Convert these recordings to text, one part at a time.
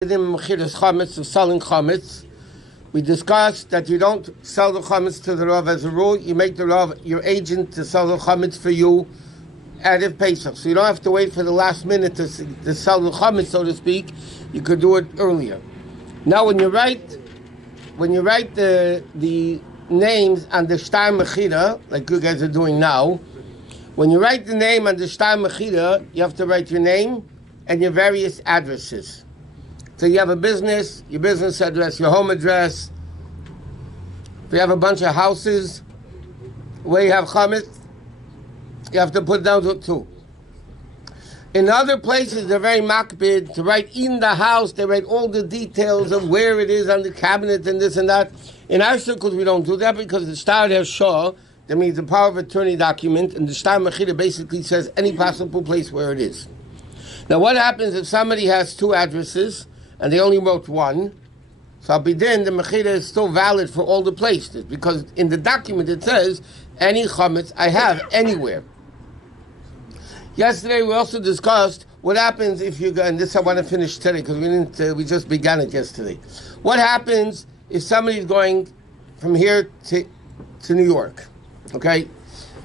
Mechirat Chametz, of selling chametz. We discussed that you don't sell the chametz to the Rav as a rule. You make the Rav your agent to sell the chametz for you at Pesach. So you don't have to wait for the last minute to sell the chametz, so to speak. You could do it earlier. Now, when you write the names on the Shtar Mechira, like you guys are doing now, when you write the name on the Shtar Mechira, you have to write your name and your various addresses. So you have a business, your business address, your home address. If you have a bunch of houses where you have chametz, you have to put down to 2. In other places, they're very makbid to write in the house. They write all the details of where it is on the cabinet and this and that. In our circles, we don't do that because the Shtar has Shah, that means the power of attorney document, and the Shtar Mechira basically says any possible place where it is. Now, what happens if somebody has 2 addresses and they only wrote 1? So Abidin, the Mechira is still valid for all the places because in the document it says any chametz I have anywhere. Yesterday we also discussed what happens if you go, and this I want to finish today because we just began it yesterday. What happens if somebody's going from here to New York? Okay,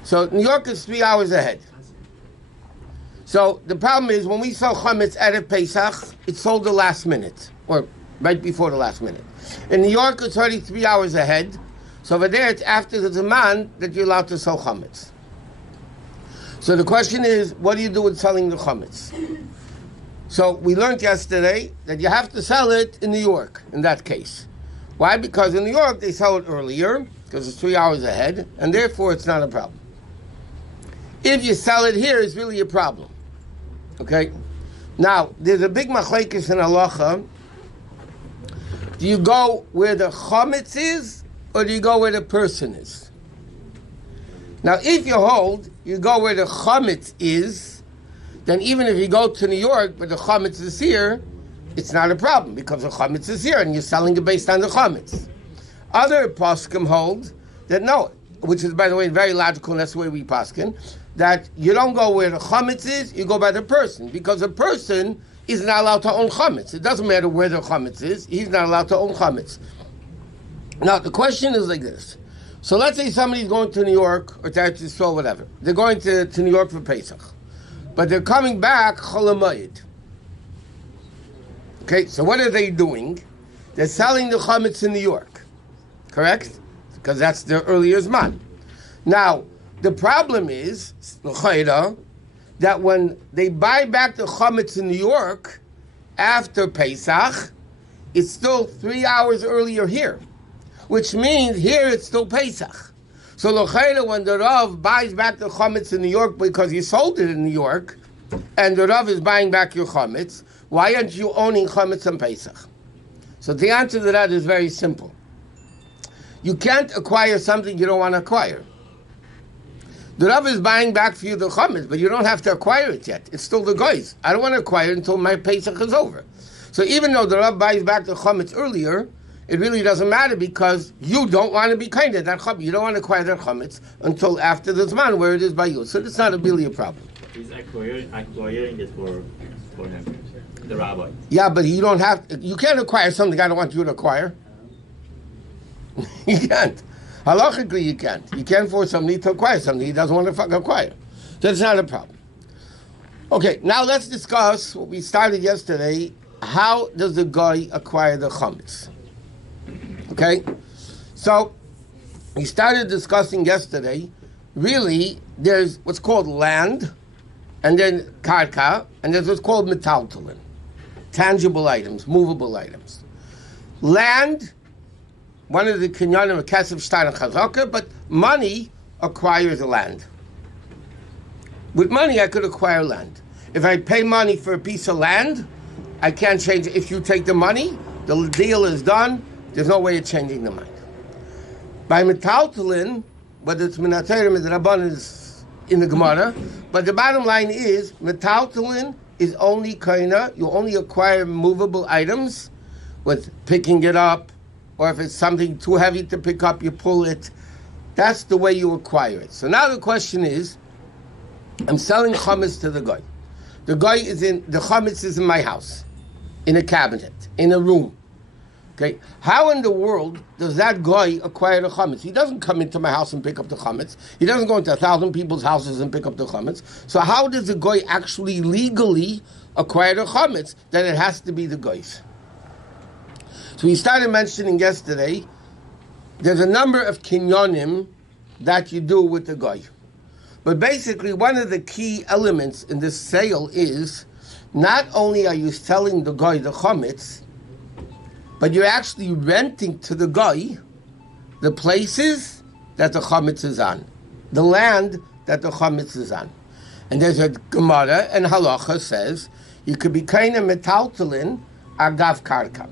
so New York is 3 hours ahead. So the problem is when we sell chametz at Pesach, it's sold the last minute, or right before the last minute. In New York, it's already 3 hours ahead. So over there, it's after the Zaman that you're allowed to sell chametz. So the question is, what do you do with selling the chametz? So we learned yesterday that you have to sell it in New York, in that case. Why? Because in New York, they sell it earlier, because it's 3 hours ahead, and therefore it's not a problem. If you sell it here, it's really a problem. Okay? Now, there's a big machlekes in halacha. Do you go where the chametz is, or do you go where the person is? Now, if you hold, you go where the chametz is, then even if you go to New York, but the chametz is here, it's not a problem, because the chametz is here, and you're selling it based on the chametz. Other poskim hold that no, which is, by the way, very logical, and that's the way we poskin, that you don't go where the chametz is, you go by the person, because a person is not allowed to own chametz. It doesn't matter where the chametz is, he's not allowed to own chametz. Now, the question is like this. So let's say somebody's going to New York, or to Eretz Yisrael, whatever. They're going to New York for Pesach. But they're coming back Chol HaMoed. Okay, so what are they doing? They're selling the chametz in New York. Correct? Because that's their earlier Zman. Now, the problem is, that when they buy back the chametz in New York after Pesach, it's still 3 hours earlier here, which means here it's still Pesach. So when the Rav buys back the chametz in New York because he sold it in New York, and the Rav is buying back your chametz, why aren't you owning chametz on Pesach? So the answer to that is very simple. You can't acquire something you don't want to acquire. The Rav is buying back for you the chametz, but you don't have to acquire it yet. It's still the goy's. I don't want to acquire it until my Pesach is over. So even though the Rav buys back the chametz earlier, it really doesn't matter because you don't want to be kind of that chametz. You don't want to acquire that chametz until after the Zman where it is by you. So it's not really a problem. He's acquiring it for him, the rabbi. Yeah, but you don't have. You can't acquire something I don't want you to acquire. You can't. Halachically, you can't. You can't force somebody to acquire something he doesn't want to acquire. That's not a problem. Okay, now let's discuss what we started yesterday. How does the guy acquire the chametz? Okay, so we started discussing yesterday. Really, there's what's called land, and then karka, and there's what's called metaltalin, tangible items, movable items. Land, one of the kinyanim of Kesef, Shtar, and Chazaka, but money acquires land. With money, I could acquire land. If I pay money for a piece of land, I can't change it. If you take the money, the deal is done. There's no way of changing the mind. By metaltalin, whether it's minatayim, the Rabban is in the Gemara, but the bottom line is metaltalin is only kaina. You only acquire movable items with picking it up, or if it's something too heavy to pick up, you pull it. That's the way you acquire it. So now the question is, I'm selling chametz to the guy. The guy is the chametz is in my house. in a cabinet, in a room. Okay, how in the world does that guy acquire the chametz? He doesn't come into my house and pick up the chametz. He doesn't go into 1,000 people's houses and pick up the chametz. So how does the guy actually legally acquire the chametz? Then it has to be the guy's. So we started mentioning yesterday, there's a number of kinyonim that you do with the guy. But basically, one of the key elements in this sale is, not only are you selling the guy the chametz, but you're actually renting to the guy the places that the chametz is on, the land that the chametz is on. And there's a Gemara and Halacha says, you could be kind of metaltalin agav karka.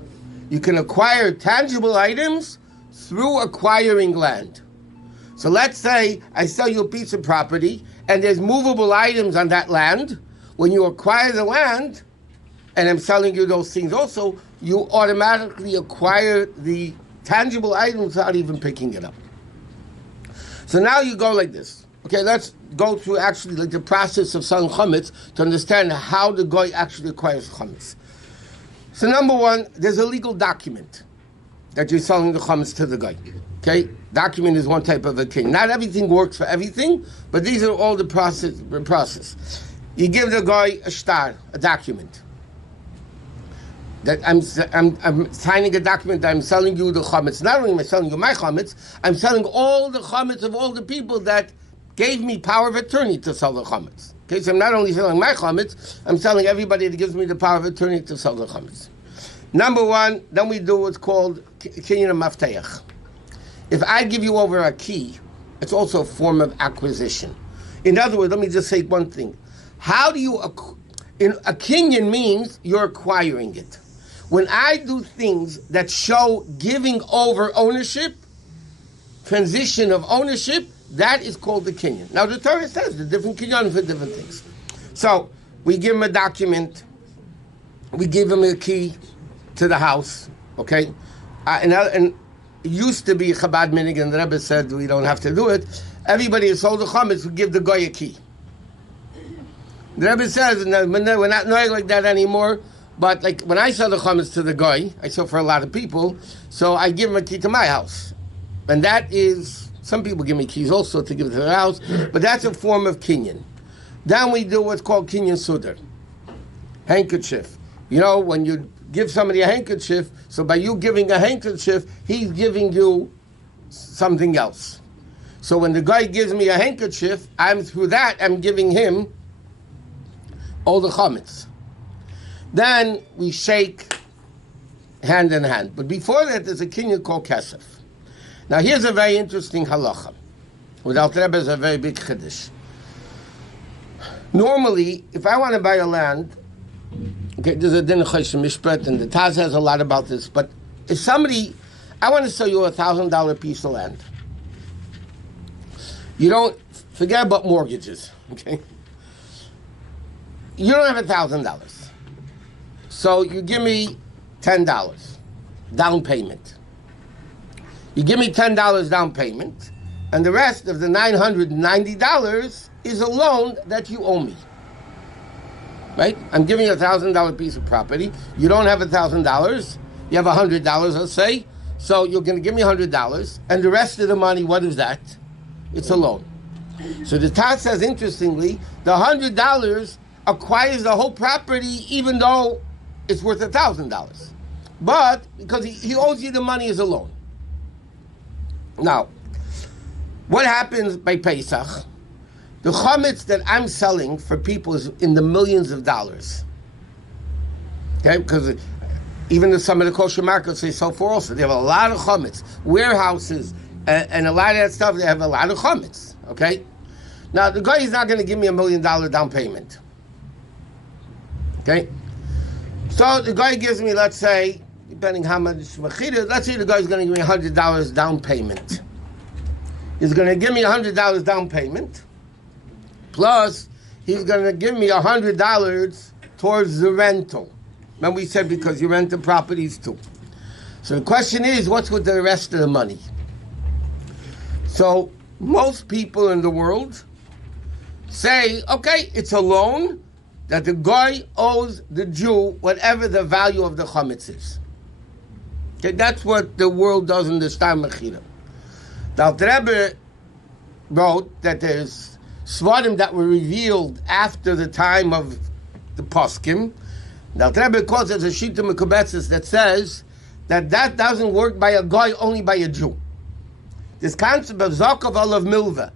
You can acquire tangible items through acquiring land. So let's say I sell you a piece of property and there's movable items on that land. When you acquire the land, and I'm selling you those things also, you automatically acquire the tangible items without even picking it up. So now you go like this. Okay, let's go through actually like the process of selling chametz to understand how the guy actually acquires chametz. So number one, there's a legal document that you're selling the chametz to the guy. Okay, document is one type of a king. Not everything works for everything, but these are all the process. You give the guy a shtar, a document. That I'm signing a document that I'm selling you the chametz. Not only am I selling you my chametz, I'm selling all the chametz of all the people that gave me power of attorney to sell the chametz. Okay, so I'm not only selling my chametz, I'm selling everybody that gives me the power of attorney to sell the chametz. Number one, then we do what's called kinyan mafteach. If I give you over a key, it's also a form of acquisition. In other words, let me just say one thing. How do you, a kinyan means you're acquiring it. When I do things that show giving over ownership, transition of ownership, that is called the kinyan. Now the Torah says the different kinyan for different things. So we give him a document, we give him a key to the house, okay? And it used to be Chabad minig, and the Rabbi said we don't have to do it. Everybody who sold the chametz would give the guy a key. The Rabbi says, no, we're not knowing like that anymore, but like when I sell the chametz to the guy, I sell for a lot of people, so I give him a key to my house. And that is, some people give me keys also to give to their house, but that's a form of kinyan. Then we do what's called kinyan sudar, handkerchief. You know, when you give somebody a handkerchief, so by you giving a handkerchief, he's giving you something else. So when the guy gives me a handkerchief, through that, I'm giving him all the chametz. Then we shake hand in hand. But before that, there's a kinyan called kesef. Now here's a very interesting halacha. Without Rebbe, is a very big chiddush. Normally, if I want to buy a land, okay, there's a din chayshim mishpat, and the Taz has a lot about this, but if somebody, I want to sell you $1,000 piece of land. You don't, forget about mortgages, okay? You don't have $1,000. So you give me $10 down payment. You give me $10 down payment, and the rest of the $990 is a loan that you owe me. Right? I'm giving you $1,000 piece of property. You don't have $1,000. You have $100, let's say. So you're going to give me $100, and the rest of the money, what is that? It's a loan. So the Taz says, interestingly, the $100 acquires the whole property, even though it's worth $1,000. But because he owes you the money as a loan. Now, what happens by Pesach? The chametz that I'm selling for people is in the millions of dollars. Okay, because even some of the kosher markets they sell for also. They have a lot of chametz, warehouses, and a lot of that stuff. They have a lot of chametz. Okay, now the guy is not going to give me $1 million down payment. Okay, so the guy gives me, let's say, depending how much Mechirat, let's say the guy's going to give me $100 down payment. He's going to give me $100 down payment. Plus, he's going to give me $100 towards the rental. Remember we said because you rent the properties too. So the question is, what's with the rest of the money? So most people in the world say, okay, it's a loan, that the guy owes the Jew whatever the value of the chametz is. Okay, that's what the world does in the Star Mechira. The Alter Rebbe wrote that there's svarim that were revealed after the time of the poskim. The Alter Rebbe calls it a shita mekubetzes that says that doesn't work by a guy, only by a Jew. This concept of zakav olav milva,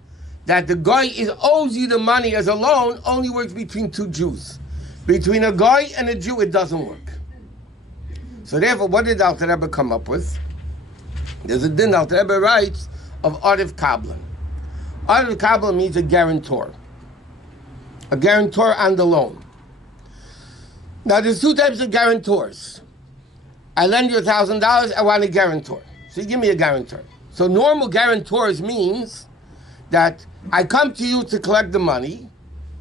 that the guy owes you the money as a loan, only works between two Jews. Between a guy and a Jew, it doesn't work. So therefore, what did Alter Rebbe come up with? There's a din Alter Rebbe writes of Arif Kablan. Arif Kablan means a guarantor. A guarantor on the loan. Now there's two types of guarantors. I lend you $1,000, I want a guarantor. So you give me a guarantor. So normal guarantors means that I come to you to collect the money.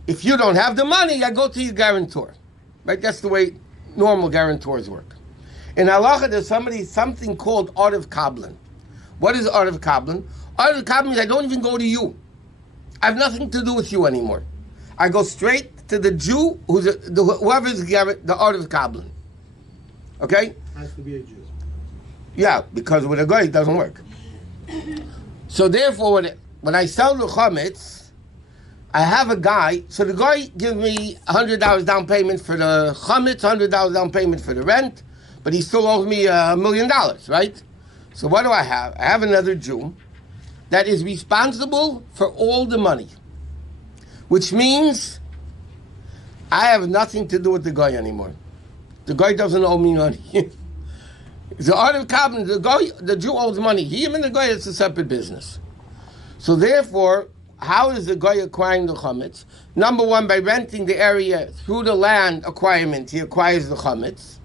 If you don't have the money, I go to your guarantor. Right? That's the way normal guarantors work. In halacha, there's something called Arif Kablan. What is Arif Kablan? Arif Kablan means I don't even go to you. I have nothing to do with you anymore. I go straight to the Jew, whoever is the Arif Kablan. Okay? Has to be a Jew. Yeah, because with a guy it doesn't work. So therefore, when I sell the chametz, I have a guy. So the guy gives me $100 down payment for the chametz, $100 down payment for the rent, but he still owes me $1 million, right? So what do I have? I have another Jew that is responsible for all the money, which means I have nothing to do with the guy anymore. The guy doesn't owe me money. The art of Kabbalah, the Jew owes money. Him and the guy, it's a separate business. So therefore, how is the guy acquiring the chametz? Number one, by renting the area through the land acquirement, he acquires the chametz.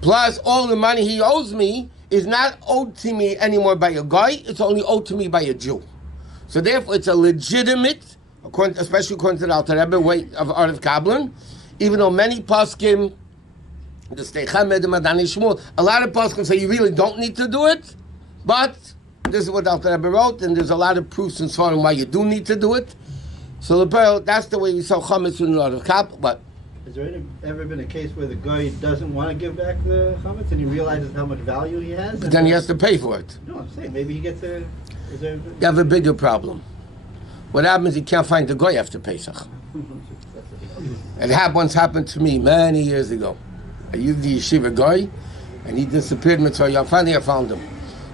Plus, all the money he owes me is not owed to me anymore by a guy, it's only owed to me by a Jew. So therefore, it's a legitimate, especially according to the Alter Rebbe way of art of Kabbalah, even though many poskim, the Steichamed, the Madani Shmuel, a lot of poskim say you really don't need to do it, but this is what Alter Rebbe wrote, and there's a lot of proofs and so on why you do need to do it. So that's the way we sell chametz in a lot of Kabbalah. But has there ever been a case where the guy doesn't want to give back the chametz and he realizes how much value he has? But then he has to pay for it. No, I'm saying maybe he gets a... You have a bigger problem. What happens, he can't find the guy after Pesach. It once happened to me many years ago. I used the yeshiva guy, and he disappeared. Finally, I found him.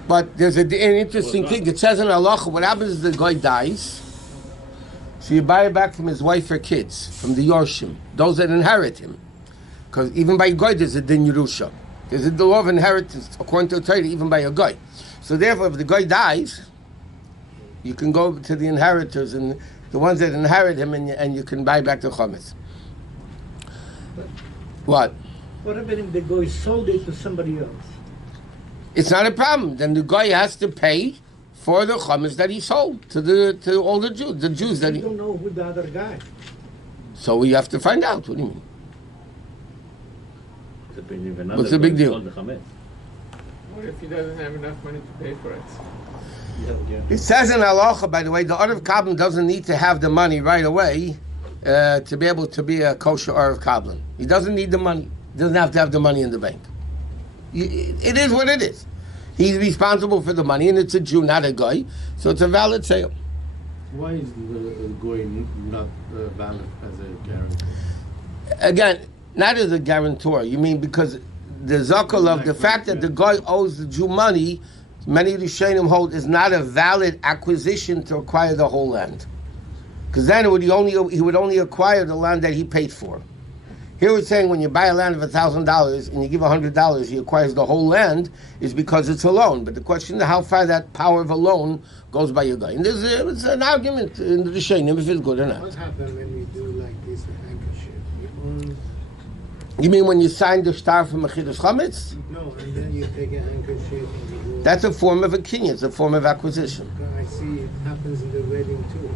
But there's an interesting thing. It says in halacha, what happens is the guy dies, so you buy it back from his wife or kids, from the Yorshim, those that inherit him. Because even by guy, there's a din Yerusha. There's a law of inheritance, according to the Torah, even by a guy. So therefore, if the guy dies, you can go to the inheritors and the ones that inherit him, and you can buy back the chametz. What? What about if the guy sold it to somebody else? It's not a problem. Then the guy has to pay for the chametz that he sold to all the Jews. The Jews that you don't know who the other guy. So we have to find out. What do you mean? What's the big deal? What if he doesn't have enough money to pay for it? It says in halacha, by the way, the Arif Kablan doesn't need to have the money right away to be able to be a kosher Arif Kablan. He doesn't need the money. He doesn't have to have the money in the bank. It is what it is. He's responsible for the money, and it's a Jew, not a guy, so it's a valid sale. Why is the guy not valid as a guarantor? Again, not as a guarantor. You mean because the zakal of the fact that the guy owes the Jew money, many Rishonim hold, is not a valid acquisition to acquire the whole land. Because then he would only acquire the land that he paid for. Here we're saying when you buy a land of $1,000 and you give $100, he acquires the whole land, is because it's a loan. But the question is how far that power of a loan goes by your guy. And it's an argument in the Rishonim if it's good or not. What happens when we do like this handkerchief? You mean when you sign the star for Mechirat Chametz? No, and then you take a handkerchief and you go... That's a form of a kinyan. It's a form of acquisition. I see it happens in the wedding too.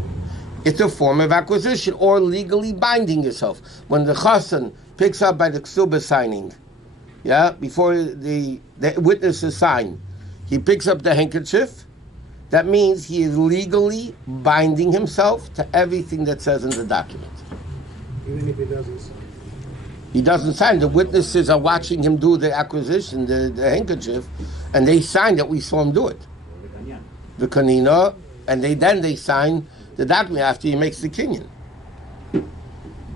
It's a form of acquisition or legally binding yourself. When the chassan picks up by the ksuba signing, before the witnesses sign, he picks up the handkerchief. That means he is legally binding himself to everything that says in the document. Even if he doesn't sign. He doesn't sign. The witnesses are watching him do the acquisition, the handkerchief, and they sign that we saw him do it. The kanina, and they sign the document after he makes the kinyan.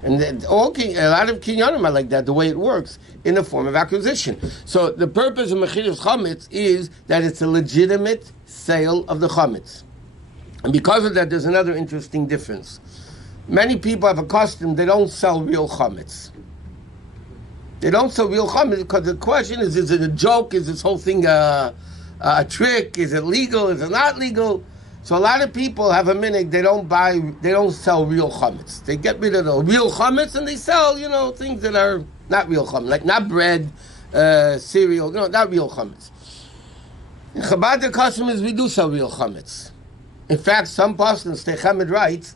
And a lot of kinyanim are like that, the way it works, in the form of acquisition. So the purpose of Mechirat Chametz is that it's a legitimate sale of the chametz. And because of that, there's another interesting difference. Many people have a custom, they don't sell real chametz. They don't sell real chametz because the question is it a joke? Is this whole thing a trick? Is it legal? Is it not legal? So a lot of people have a minhag, they don't sell real chametz. They get rid of the real chametz and they sell, things that are not real chametz, like not bread, cereal, not real chametz. In Chabad, the custom is we do sell real chametz. In fact, some pastors, Chametz writes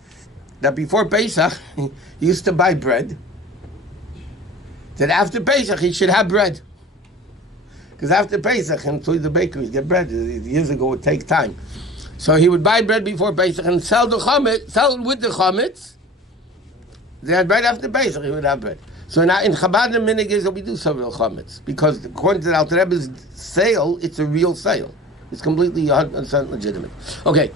that before Pesach, he used to buy bread, that after Pesach he should have bread. Because after Pesach, and to the bakeries get bread, years ago it would take time. So he would buy bread before Pesach and sell it with the chametz. Then right after Pesach he would have bread. So now in Chabad the minhag is that we do sell real chametz, because according to the Alter Rebbe's sale, it's a real sale. It's completely 100% legitimate. Okay.